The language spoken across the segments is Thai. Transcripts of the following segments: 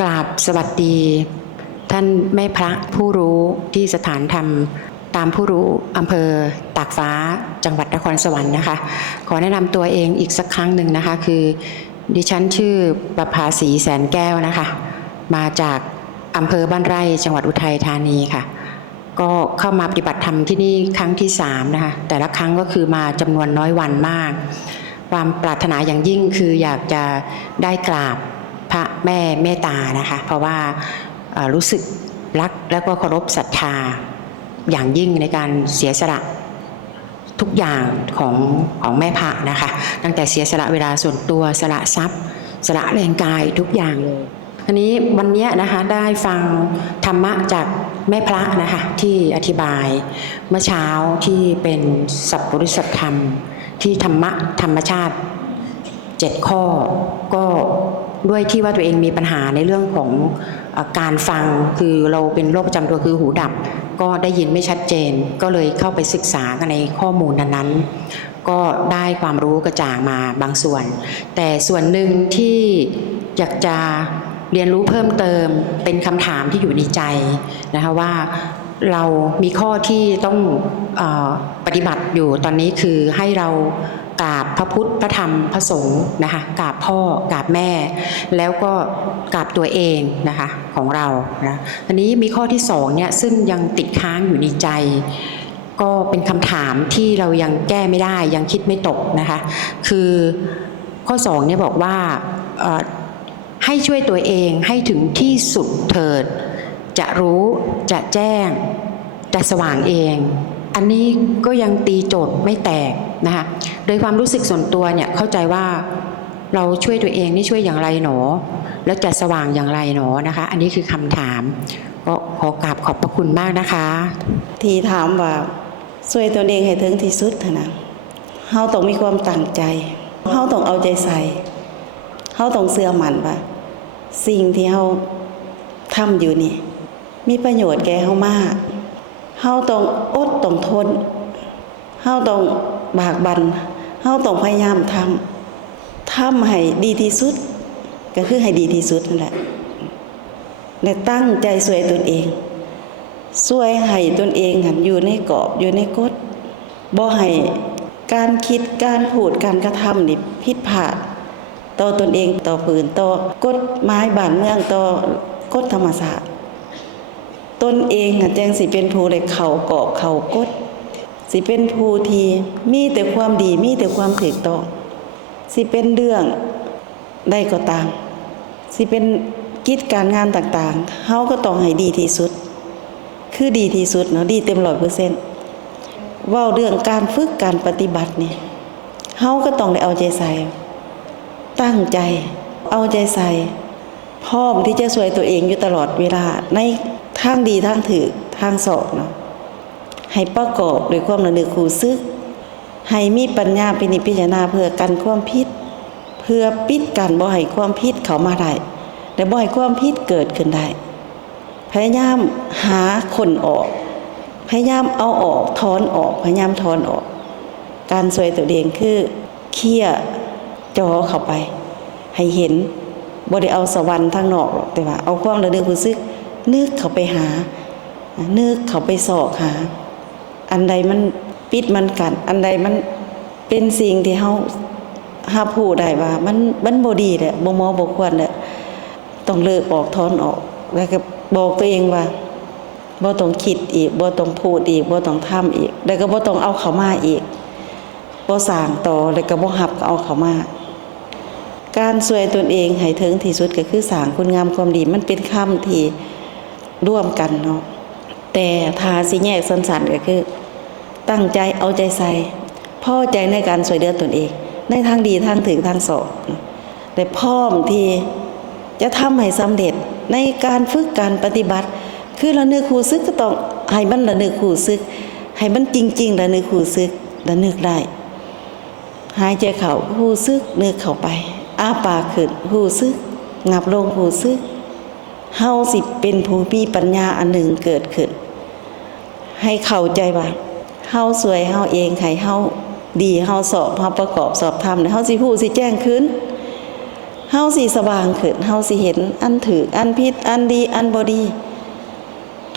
กราบสวัสดีท่านแม่พระผู้รู้ที่สถานธรรมตามผู้รู้อำเภอตากฟ้าจังหวัดนครสวรรค์นะคะขอแนะนำตัวเองอีกสักครั้งหนึ่งนะคะคือดิฉันชื่อประภาสีแสนแก้วนะคะมาจากอำเภอบ้านไร่จังหวัดอุทัยธานีค่ะก็เข้ามาปฏิบัติธรรมที่นี่ครั้งที่3นะคะแต่ละครั้งก็คือมาจำนวนน้อยวันมากความปรารถนาอย่างยิ่งคืออยากจะได้กราบพระแม่เมตตานะคะเพราะว่ารู้สึกรักและก็เคารพศรัทธาอย่างยิ่งในการเสียสละทุกอย่างของแม่พระนะคะตั้งแต่เสียสละเวลาส่วนตัวสละทรัพย์สละแรงกายทุกอย่างเลยอันนี้วันนี้นะคะได้ฟังธรรมะจากแม่พระนะคะที่อธิบายเมื่อเช้าที่เป็นสัพปริสัทธรรมที่ธรรมชาติ7ข้อก็ด้วยที่ว่าตัวเองมีปัญหาในเรื่องของการฟังคือเราเป็นโรคประจำตัวคือหูดับก็ได้ยินไม่ชัดเจนก็เลยเข้าไปศึกษากันในข้อมูลนั้นๆก็ได้ความรู้กระจ่างมาบางส่วนแต่ส่วนหนึ่งที่อยากจะเรียนรู้เพิ่มเติมเป็นคำถามที่อยู่ในใจนะคะว่าเรามีข้อที่ต้องปฏิบัติอยู่ตอนนี้คือให้เรากราบพระพุทธพระธรรมพระสงฆ์นะคะกราบพ่อกราบแม่แล้วก็กราบตัวเองนะคะของเรานะอันนี้มีข้อที่2เนี่ยซึ่งยังติดค้างอยู่ในใจก็เป็นคำถามที่เรายังแก้ไม่ได้ยังคิดไม่ตกนะคะคือข้อ2เนี่ยบอกว่าให้ช่วยตัวเองให้ถึงที่สุดเถิดจะรู้จะแจ้งจะสว่างเองอันนี้ก็ยังตีโจทย์ไม่แตกนะคะโดยความรู้สึกส่วนตัวเนี่ยเข้าใจว่าเราช่วยตัวเองนี่ช่วยอย่างไรหนอแล้วจะสว่างอย่างไรหนอนะคะอันนี้คือคำถามก็ขอกราบขอบพระคุณมากนะคะที่ถามว่าช่วยตัวเองให้ถึงที่สุดนะเฮาต้องมีความตั้งใจเฮาต้องเอาใจใส่เฮาต้องเชื่อมั่นว่าสิ่งที่เฮาทำอยู่นี่มีประโยชน์แก่เฮามากเฮาต้องอดต้องทนเฮาต้องบากบั่นเฮาต้องพยายามทำให้ดีที่สุดก็คือให้ดีที่สุดนั่นแหละและตั้งใจช่วยตนเองช่วยให้ตนเองอยู่ในกรอบอยู่ในกฎบ่ให้การคิดการพูดการกระทำนี่ผิดพลาดต่อตนเองต่อผืนต่อกฎหมายบ้านเมืองต่อกฎธรรมชาติตนเองจังสิเป็นผู้ได้เข้ากรอบเข้ากฎสิเป็นผู้ที่มีแต่ความดีมีแต่ความถูกต้องสิเป็นเรื่องใดก็ตามสิเป็นกิจการงานต่างๆเฮาก็ต้องให้ดีที่สุดคือดีที่สุดเนาะดีเต็ม 100%เว้าเรื่องการฝึกการปฏิบัตินี่เฮาก็ต้องได้เอาใจใส่ตั้งใจเอาใจใส่พร้อมที่จะช่วยตัวเองอยู่ตลอดเวลาในทางดีทางถูกทางสอบเนาะให้ประกอบด้วยความระลึกรู้สึกให้มีปัญญาพินิจพิจารณาเพื่อกันความผิดเพื่อปิดกันบ่ให้ความผิดเข้ามาได้และบ่ให้ความผิดเกิดขึ้นได้พยายามหาคนออกพยายามเอาออกถอนออกพยายามถอนออกการช่วยตัวเองคือเคลียร์จอเข้าไปให้เห็นบ่ได้เอาสวรรค์ทางนอกหรอกแต่ว่าเอาความระลึกรู้สึกนึกเข้าไปหานึกเข้าไปสอกหาอันใดมันปิดมันกันอันใดมันเป็นสิ่งที่เฮาพูดได้ว่ามันบ่ดีแหละบ่เหมาะบ่ควรแหละต้องเลิกออกถอนออกแล้วก็บอกตัวเองว่าบ่ต้องคิดอีกบ่ต้องพูดอีกบ่ต้องทำอีกแล้วก็บ่ต้องเอาเข้ามาอีกบ่สร้างต่อแล้วก็บ่รับเอาเข้ามาการช่วยตนเองให้ถึงที่สุดก็คือสร้างคุณงามความดีมันเป็นคำที่ร่วมกันเนาะแต่ถ้าสิแยกสั้นๆก็คือตั้งใจเอาใจใส่พอใจในการช่วยเหลือตนเองในทางดีทางถึงทางสอบและพร้อมที่จะทำให้สำเร็จในการฝึกการปฏิบัติคือระลึกรู้สึกก็ต้องให้มันระลึกรู้สึกให้มันจริงๆระลึกรู้สึกระลึกได้หายใจเข้ารู้สึกนึกเข้าไปอ้าปากขึ้นรู้สึกงับลงรู้สึกเฮาสิเป็นผู้มีปัญญาอันหนึ่งเกิดขึ้นให้เข้าใจว่าเฮาสวยเฮาเองให้เฮาดีเฮาสอบเฮาประกอบสอบทำแล้วเฮาสิฮู้สิแจ้งขึ้น เฮาสิสว่างขึ้นเฮาสิเห็นอันถูกอันผิดอันดีอันบ่ดี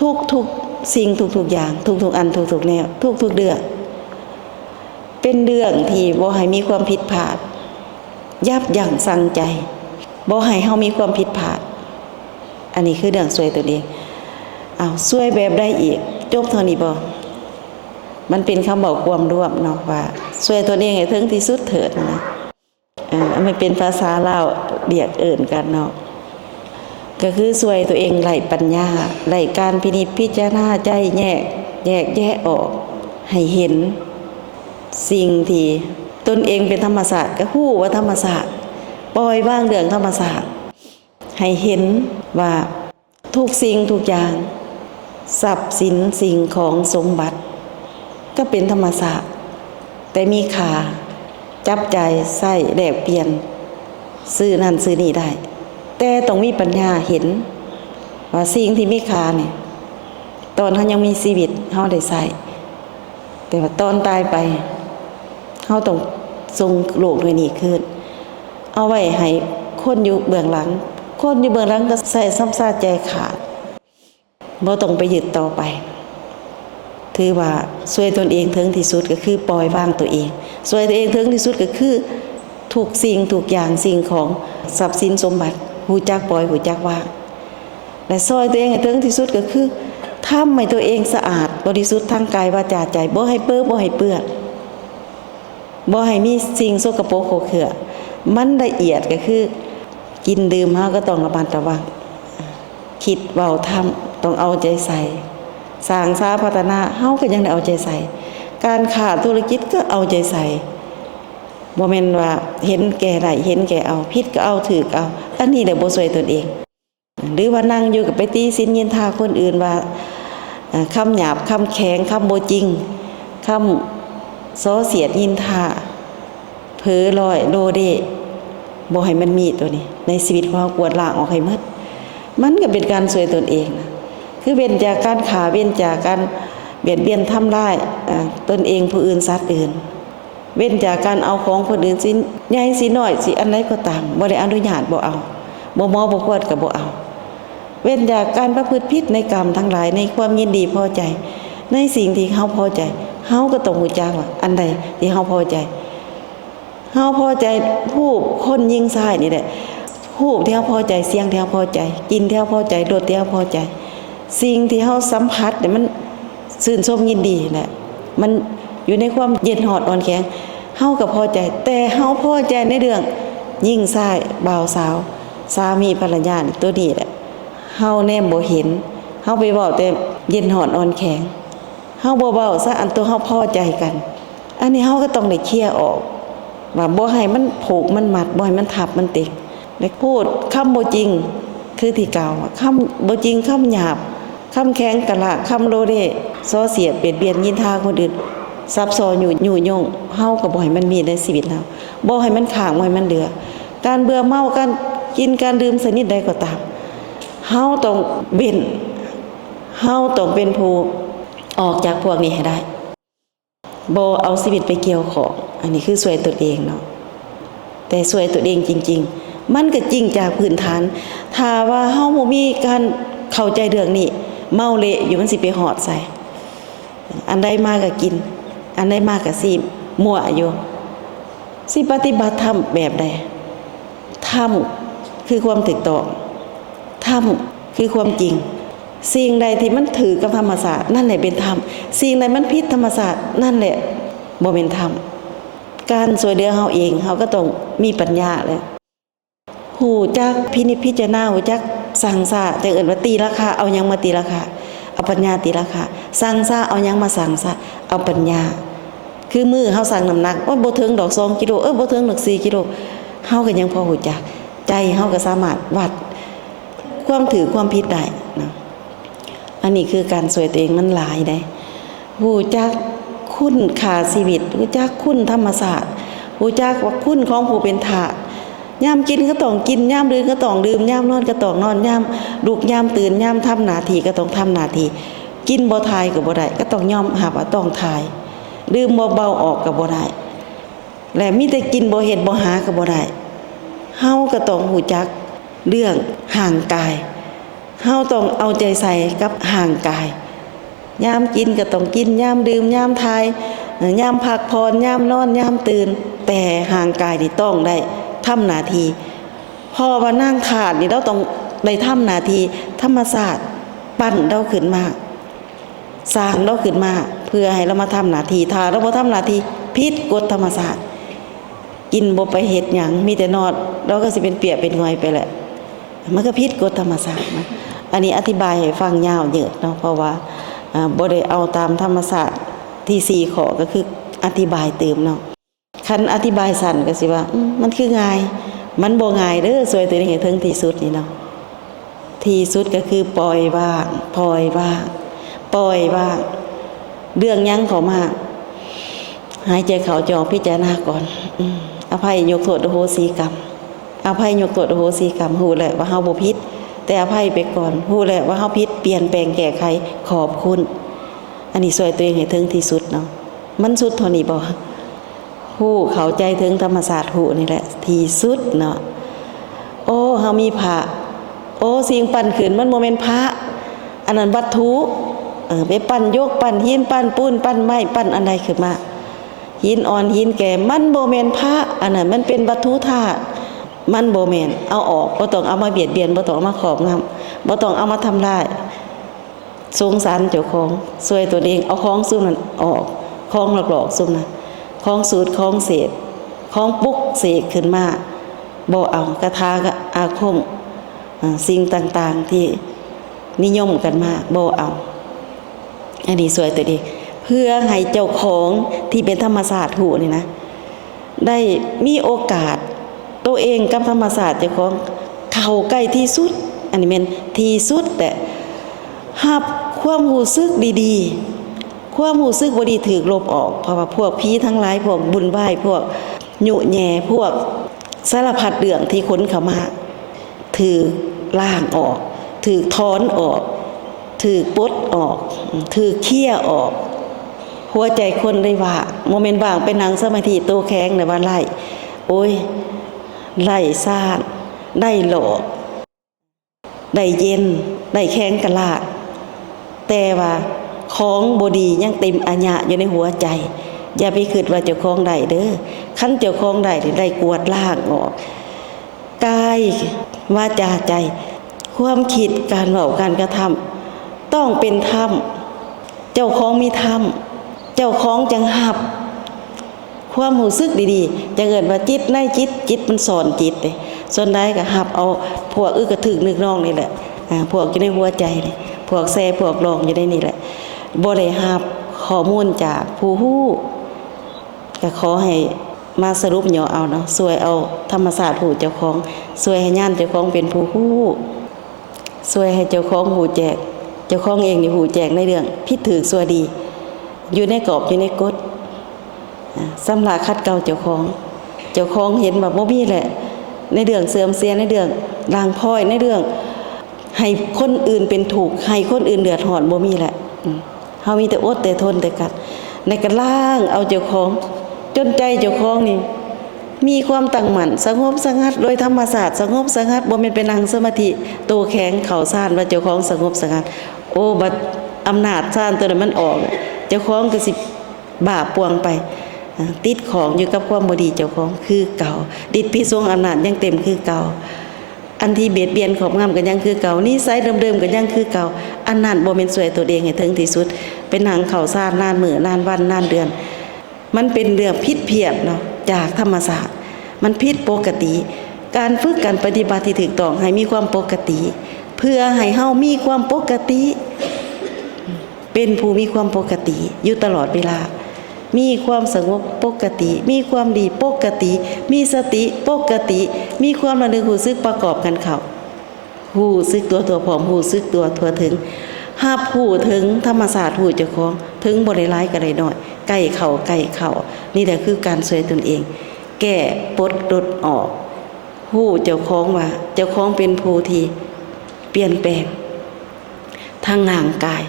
ทุกสิ่งทุกอย่างทุกอันทุกแนวทุกเรื่องเป็นเรื่องที่บ่ให้มีความผิดพลาดยับยั้งชั่งใจบ่ให้เฮามีความผิดพลาดอันนี้คือเรื่องช่วยตัวเองช่วยแบบใดอีกจบเท่านี้บ่มันเป็นคำบอกความรวมเนาะว่าช่วยตัวเองให้ถึงที่สุดเถิดนะมันเป็นภาษาลาวเรียกเอิ้นกันเนาะก็คือช่วยตัวเองไร้ปัญญาไร้การพินิจพิจารณาใจแยกแยะออกให้เห็นสิ่งที่ตนเองเป็นธรรมศาสตร์ก็ฮู้ว่าธรรมศาสตร์ปล่อยวางเรื่องธรรมศาสตร์ให้เห็นว่าทุกสิ่งทุกอย่างทรัพย์สินสิ่งของสมบัติก็เป็นธรรมศาสตร์แต่มีค่าจับใจายใช้แลกเปลี่ยนซื้อนั่นซื้อนี่ได้แต่ต้องมีปัญญาเห็นว่าสิ่งที่มีค่าเนี่ยตอนเขายังมีชีวิตเขาได้ใช้แต่ว่าตอนตายไปเขาต้องทรงโลกด้วยนี้ขึ้นเอาไว้ให้คนอยู่เบื้องหลังคนอยู่เบื้องหลังก็ใส่ซ้ำซากใจขาดบ่ต้องไปยึดต่อไปถือว่าช่วยตนเองถึงที่สุดก็คือปล่อยวางตัวเองช่วยตัวเองถึงที่สุดก็คือทุกสิ่งทุกอย่างสิ่งของทรัพย์สินสมบัติหูจักปล่อยหูจักวางและช่วยตัวเองให้ถึงที่สุดก็คือทำให้ตัวเองสะอาดบริสุทธิ์ทางกายวาจาใจบ่ให้เปื้อนบ่ให้เปื้อนบ่ให้มีสิ่งสกปรกโคเขื่อมันละเอียดก็คือกินดื่มเฮาก็ต้องระมัดระวังคิดเว้าทำต้องเอาใจใส่สร้างสาพัฒนาเฮาก็ยังได้เอาใจใส่การค้าธุรกิจก็เอาใจใส่บ่แม่นว่าเห็นแก่ได้เห็นแก่เอาผิดก็เอาถูกเอาอันนี้แหละบ่ช่วยตนเองหรือว่านั่งอยู่กับไปตีสินยินทาคนอื่นว่าคำหยาบคำแข็งคำบ่จริงคำส่อเสียดยินทาเผลอลอยโลเดบ่ให้มันมีตัวนี้ในชีวิตของเรากวดล้างออกให้หมดมันก็เป็นการช่วยตนเองนะคือเว้นจากการฆ่าเว้นจากการเบียดเบียนทำร้ายตนเองผู้อื่นสัตว์อื่นเว้นจากการเอาของคนอื่นสิใหญ่สิน้อยสิอันใดก็ตามบ่ได้อนุญาตบ่เอาบ่มอบ่ควรก็บ่เอาเว้นจากการประพฤติผิดในกรรมทั้งหลายในความยินดีพอใจในสิ่งที่เฮาพอใจเฮาก็ต้องรู้จักว่าอันใดที่เฮาพอใจเฮาพอใจผู้คนยิงซ้ายนี่แหละผู้ที่เฮาพอใจเสียงที่เฮาพอใจกินที่เฮาพอใจรสที่เฮาพอใจสิ่งที่เฮาสัมผัสเนี่ยมันชื่นชมยินดีแหละมันอยู่ในความเย็นหอดอ่อนแข็งเฮาก็พอใจแต่เฮาพอใจในเรื่องยิ่งซ้ายบ่าวสาวสามีภรรยาตัวนี้แหละเฮาแนมบ่เห็นเฮาไปเว้าแต่เย็นหอดอ่อนแข็งเฮาบ่เว้าซะอันตัวเฮาพอใจกันอันนี้เฮาก็ต้องได้เคลียร์ออกว่าบ่ให้มันผูกมันมัดบ่ให้มันทับมันติดและพูดคำบ่จริงคือที่กล่าวคำบ่จริงคำหยาบคำแข็งกะละคำโลเลส่อเสียดเบียดเบียนยินทาคนอื่นซับซ้อนอยู่ยงเฮาก็บ่ให้มันมีในชีวิตเราบ่ให้มันค้างบ่ให้มันเหลือการเบื่อเมาการกินการดื่มชนิดใดก็ตามเฮาต้องเว้นเฮาต้องเป็นผู้ออกจากพวกนี้ให้ได้บ่เอาชีวิตไปเกี่ยวของอันนี้คือช่วยตัวเองเนาะแต่ช่วยตัวเองจริงๆมันก็จริงจากพื้นฐานถ้าว่าเฮาบ่มีการเข้าใจเรื่องนี้เมาเละอยู่มันสิไปหอดใส่อันใดมาก็กินอันใดมาก็สิมั่วอยู่สิปฏิบัติธรรมแบบใดธรรมคือความถูกต้องธรรมคือความจริงสิ่งใดที่มันถือกับธรรมศาสตร์นั่นแหละเป็นธรรมสิ่งใดมันผิดธรรมศาสตร์นั่นแหละบ่เป็นธรรมการช่วยเหลือเฮาเองเฮาก็ต้องมีปัญญาเลยฮู้จักพินิจพิจารณาฮู้จักสั่งซาแต่เอิ้นว่าตีราคาเอาหยังมาตีราคาเอาปัญญาตีราคาสั่งซาเอาหยังมาสั่งซาเอาปัญญาคือมือเฮาสั่งน้ำหนักว่าบ่ถึงดอก2กิโลบ่ถึงดอก4กิโลเฮาก็ยังพอฮู้จักใจเฮาก็สามารถวัดความถือความผิดได้นะอันนี้คือการช่วยตัวเองมันหลายได้ฮู้จักคุณค่าชีวิตฮู้จักคุณธรรมศาสตร์ฮู้จักว่าคุณของผู้เป็นทาสยามกินก็ต้องกินยามดื่มก็ต้องดื่มยามนอนก็ต้องนอนยามลุกยามตื่นยามทำหน้าที่ก็ต้องทำหน้าที่กินบ่ทายก็บ่ได้ก็ต้องยอมรับว่าต้องทายดื่มบ่เบาออกก็บ่ได้และมีแต่กินบ่เฮ็ดบ่หาก็บ่ได้เฮ เฮาก็ต้องรู้จักเรื่องห่างกายเฮาต้องเอาใจใส่กับห่างกายยามกินก็ต้องกินยามดื่มยามทายยามพักผ่อนยามนอนยามตื่นแต่ห่างกายนี่ต้องได้ทำหน้าที่พอว่านั่งถาดนี่เราต้องได้ทำหน้าที่ธรรมศาสตร์ปั้นเราขึ้นมาสร้างเราขึ้นมาเพื่อให้เรามาทำหน้าที่ถ้าเราบ่ทำหน้าที่ผิดกฎธรรมศาสตร์กินบ่ไปเฮ็ดหยังมีแต่นอนเราก็สิเป็นเปียกเป็นงอยไปแหละมันก็ผิดกฎธรรมศาสตร์นะอันนี้อธิบายให้ฟังยาวเยอะเนาะเพราะว่าบ่ได้เอาตามธรรมศาสตร์ที่4ข้อก็คืออธิบายเติมเนาะคันอธิบายสั้นก็สิว่ามันคือง่ายมันบ่ง่ายเด้อสวยตัวนี้ให้ถึงที่สุดนี่เนาะที่สุดก็คือปล่อยว่างปล่อยว่างปล่อยว่างเรื่องยังเข้ามาหายใจเข้าจอพิจารณาก่อนอภัยยกโทษอโหสิกรรมอภัยยกโทษอโหสิกรรมฮู้แหละว่าเฮาบ่ผิดแต่อภัยไปก่อนฮู้แหละว่าเฮาผิดเปลี่ยนแปลงแก้ไขขอบคุณอันนี้ช่วยตัวเองให้ถึงที่สุดเนาะมันสุดเท่านี้บ่ฮู้เข้าใจถึงธรรมศาสตร์ฮู้นี่แหละที่สุดเนาะโอ้เฮามีพระโอ้สิ่งปั้นขึ้นมันบ่แม่นพระอันนั้นวัตถุไปปั้นยกปั้นหินปั้นปูนปั้นไม้ปั้นอันใดขึ้นมาหินอ่อนหินแก่มันบ่แม่นพระอันนั้นมันเป็นวัตถุธาตุมันบ่แม่นเอาออกบ่ต้องเอามาเบียดเบียนบ่ต้องเอามาครอบงำบ่ต้องเอามาทำลายสงสารเจ้าของช่วยตัวเองเอาของซุ่มนั้นออกของหลอกๆซุ่มนั้นของสูตรของเศษของปุ๊กเสกขึ้นมาบ่เอากระทาก็อาคมสิ่งต่างๆที่นิยมกันมาบ่เอาอันนี้สวยตัวเองเพื่อให้เจ้าของที่เป็นธรรมศาสตร์หูนี่นะได้มีโอกาสตัวเองกับธรรมศาสตร์เจ้าของเข้าใกล้ที่สุดอันนี้เป็นที่สุดแต่หับความรู้สึกดีๆความรู้สึกบ่ดีถูกลบออกเพราะว่าพวกผีทั้งหลายพวกบุญไหว้พวกยุแย่พวกสารพัดเรื่องที่ขนเข้ามาถือล่างออกถือถอนออกถือปลดออกถือเคี่ยออกหัวใจคนได้ว่าโมเมนต์ว่างเป็นนางสมาธิโตแข็งในว่าไล่โอ้ยไล่ซ่านได้หลอกได้เย็นได้แข็งกะลาดแต่ว่าของบดียังเต็มอัญญะอยู่ในหัวใจอย่าไปคิดว่าเจ้าของได้เด้อคันเจ้าของได้กวดล้างออกกายวาจาใจความคิดการเว้าการกระทำต้องเป็นธรรมเจ้าของมีธรรมเจ้าของจังหับความรู้สึกดีๆจะเกิดว่าจิตในจิตมันสอนจิตเลยส่วนใดก็หับเอาพวกกระถึกนึกน้องนี่แหละพวกอยู่ในหัวใจนี่พวกแซ่พวกลองอยู่ในนี่แหละบ่ได้หับข้อมูลจากผู้ฮู้ก็ขอให้มาสรุปย่อเอาเนาะช่วยเอาธรรมศาสตร์ฮู้เจ้าของช่วยให้ญาณเจ้าของเป็นผู้ฮู้ช่วยให้เจ้าของฮู้แจกเจ้าของเองนี่ฮู้แจกในเรื่องผิดถูกชั่วดีอยู่ในกรอบอยู่ในกฎสำหรับคัดเกลาเจ้าของเห็นแบบบ่มีแหละในเรื่องเสื่อมเสียในเรื่องลางพ้อยในเรื่องให้คนอื่นเป็นถูกให้คนอื่นเดือดร้อนบ่มีแหละเฮามีแต่อดแต่ทนแต่กัดในการล่างเอาเจ้าของจนใจเจ้าของนี่มีความตั้งมั่นสงบสงัดโดยธรรมศาสตร์สงบสงัดบ่แม่นเป็นนั่งสมาธิโตแข็งเข่าซ่านว่าเจ้าของสงบสงัดโอ้บัดอำนาจซ่านตัวนั้นมันออกเจ้าของก็สิบาปปวงไปติดของอยู่กับความบ่ดีเจ้าของคือเก่าดิดพิสวงอำนาจยังเต็มคือเก่าอันที่เบียดเบียนขอบงำกันยังคือเก่านิสัยเดิมๆกันยังคือเก่าอันนั้นบ่แม่นสวยตัวเองให้ถึงที่สุดเป็นหนังเข่าซ่านนานมื้อนานวันนานเดือนมันเป็นเรื่องผิดเพี้ยนเนาะจากธรรมศาสตร์มันผิดปกติการฝึกการปฏิบัติที่ถูกต้องให้มีความปกติเพื่อให้เฮามีความปกติเป็นผู้มีความปกติอยู่ตลอดเวลามีความสงบปกติมีความดีปกติมีสติปกติมีความระลึกรู้สึกประกอบกันเข้ารู้สึกตัวพร้อมรู้สึกตัวทั่วถึงหาผู้ถึงธรรมศาสตร์ผู้เจ้าของถึงบ่ได้หลายก็ได้น้อยใกล้เข้านี่แหละคือการช่วยตนเองแก้ปลดลดออกผู้เจ้าของว่าเจ้าของเป็นผู้ที่เปลี่ยนแปลงทางร่างกาย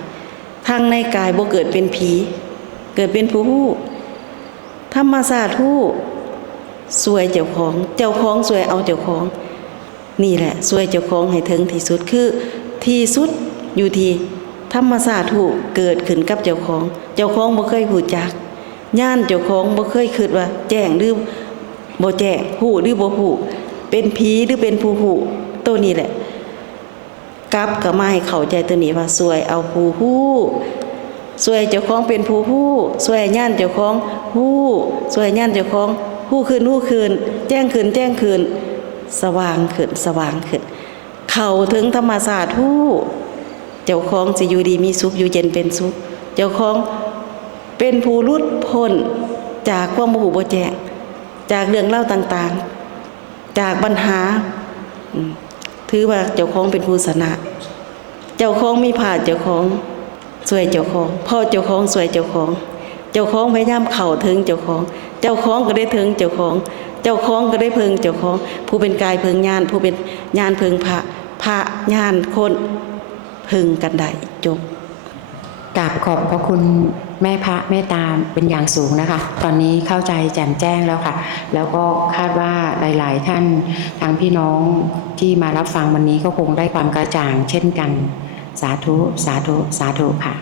ทางในกายบ่เกิดเป็นผีเกิดเป็นผู้ธรรมศาสตร์ผู้ สวยเจ้าของเจ้าของสวยเอาเจ้าของนี่แหละสวยเจ้าของให้ถึงที่สุดคือที่สุดอยู่ที่ธรรมชาติถูกเกิดขึ้นกับเจ้าของเจ้าของบ่เคยรู้จักย่านเจ้าของบ่เคยคิดว่าแจ้งหรือบ่แจ้งฮู้หรือบ่ฮู้เป็นผีหรือเป็นผู้ฮู้ตัวนี้แหละกลับก็มาให้เข้าใจตัวนี้ว่าสวยเอาผู้ฮู้สวยเจ้าของเป็นผู้ฮู้สวยย่านเจ้าของฮู้สวยย่านเจ้าของฮู้คืนแจ้งคืนสว่างขึ้นเข้าถึงธรรมชาติฮู้เจ้าของสิอยู่ดีมีสุขอยู่เย็นเป็นสุขเจ้าของเป็นผู้หลุดพ้นจากความบ่ฮู้บ่แจ้งจากเรื่องเล่าต่างๆจากปัญหาถือว่าเจ้าของเป็นผู้ชนะเจ้าของมีผ่านเจ้าของสวยเจ้าของพ่อเจ้าของสวยเจ้าของเจ้าของพยายามเข้าถึงเจ้าของเจ้าของก็ได้ถึงเจ้าของเจ้าของก็ได้พึงเจ้าของผู้เป็นกายพึงญาณผู้เป็นญาณพึงพระญาณคนพึงกันได้จบกราบขอบพระคุณแม่พระเมตตาเป็นอย่างสูงนะคะตอนนี้เข้าใจแจ่มแจ้งแล้วค่ะแล้วก็คาดว่าหลายๆท่านทางพี่น้องที่มารับฟังวันนี้ก็คงได้ความกระจ่างเช่นกันสาธุค่ะ